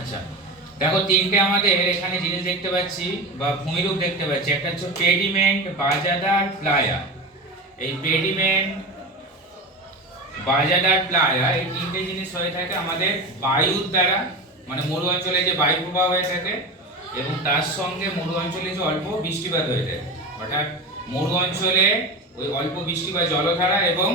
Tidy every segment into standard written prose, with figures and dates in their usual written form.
আচ্ছা, দেখো তিনটে আমাদের এখানে জিনিস দেখতে পাচ্ছি বা ভূমিরূপ দেখতে পাচ্ছি। একটা হচ্ছে পেডিমেন্ট, বাজাদার, প্লায়া। এই পেডিমেন্ট, বাজাদার, প্লায়া এই তিনটে জিনিস হয়ে থাকে আমাদের বায়ুর দ্বারা, মানে মরু অঞ্চলে যে বায়ু প্রবাহ হয়ে থাকে এবং তার সঙ্গে মরু অঞ্চলে যে অল্প বৃষ্টিপাত হয়ে থাকে। অর্থাৎ মরু অঞ্চলে ওই অল্প বৃষ্টি বা জলধারা এবং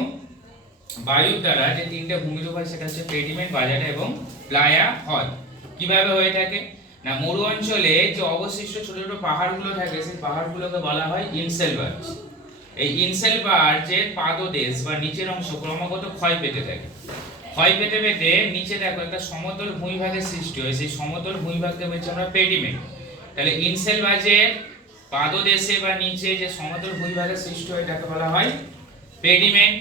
বায়ুর দ্বারা যে তিনটে ভূমিরূপ হয় সেটা হচ্ছে পেডিমেন্ট, বাজাদা এবং প্লায়া হ্রদ। কিভাবে হয়ে থাকে না, মরু অঞ্চলে যে অবশিষ্ট ছোট ছোট পাহাড়গুলো থাকে সেই পাহাড়গুলোকে বলা হয় ইনসেলবার্জ। এই ইনসেলবার্জের পাদদেশ বা নিচের অংশ ক্রমাগত ক্ষয় পেতে থাকে। ক্ষয় পেতে পেতে নিচে দেখো একটা সমতল ভূমিভাগের সৃষ্টি হয়, সেই সমতল ভূমিভাগকে বলছি আমরা পেডিমেন্ট। তাহলে ইনসেলবার্জের পাদদেশে বা নিচে যে সমতল ভূমিভাগের সৃষ্টি হয় তাকে বলা হয় পেডিমেন্ট।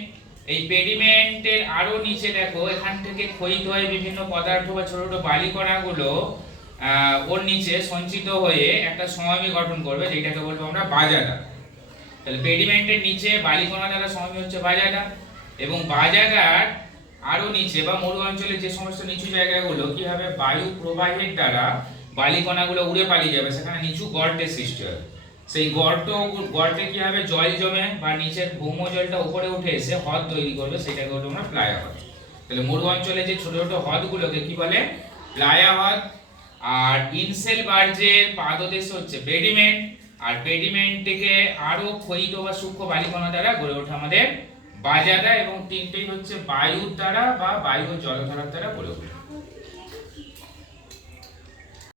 এই পেডিমেন্টের আরো নিচে দেখো এখান থেকে ক্ষয়িত হয়ে বিভিন্ন পদার্থ বা ছোট ছোট বালিকণাগুলো ওর নিচে সঞ্চিত হয়ে একটা সমভূমি গঠন করবে, যেটাকে বলবো আমরা বাজাদা। তাহলে পেডিমেন্টের নিচে বালিকণা দ্বারা সমভূমি হচ্ছে বাজাদা, এবং বাজাদার আরো নিচে বা মরু অঞ্চলে যে সমস্ত নিচু জায়গাগুলো কিভাবে বায়ু প্রবাহের দ্বারা বালিকণাগুলো উড়ে পালিয়ে যাবে, সেখানে নিচু গর্তের সৃষ্টি হবে। সেই গর্তে কি হবে, জল জমে বা নিচের ভৌম জলটা উপরে উঠে এসে হ্রদ তৈরি করবে, সেটাকে বলবো আমরা প্লায়া হ্রদ। তাহলে মরু অঞ্চলে যে ছোট ছোট হ্রদগুলোকে কি বলে, প্লায়া হ্রদ। আর ইনসেলবার্জের পাদদেশ হচ্ছে পেডিমেন্ট, আর পেডিমেন্ট থেকে আরো ক্ষয়িত বা সূক্ষ্ম বালিকণা দ্বারা গড়ে ওঠে আমাদের বাজাদা, এবং তিনটেই হচ্ছে বায়ুর দ্বারা বা বায়ু ও জলধারার দ্বারা গড়ে ওঠে।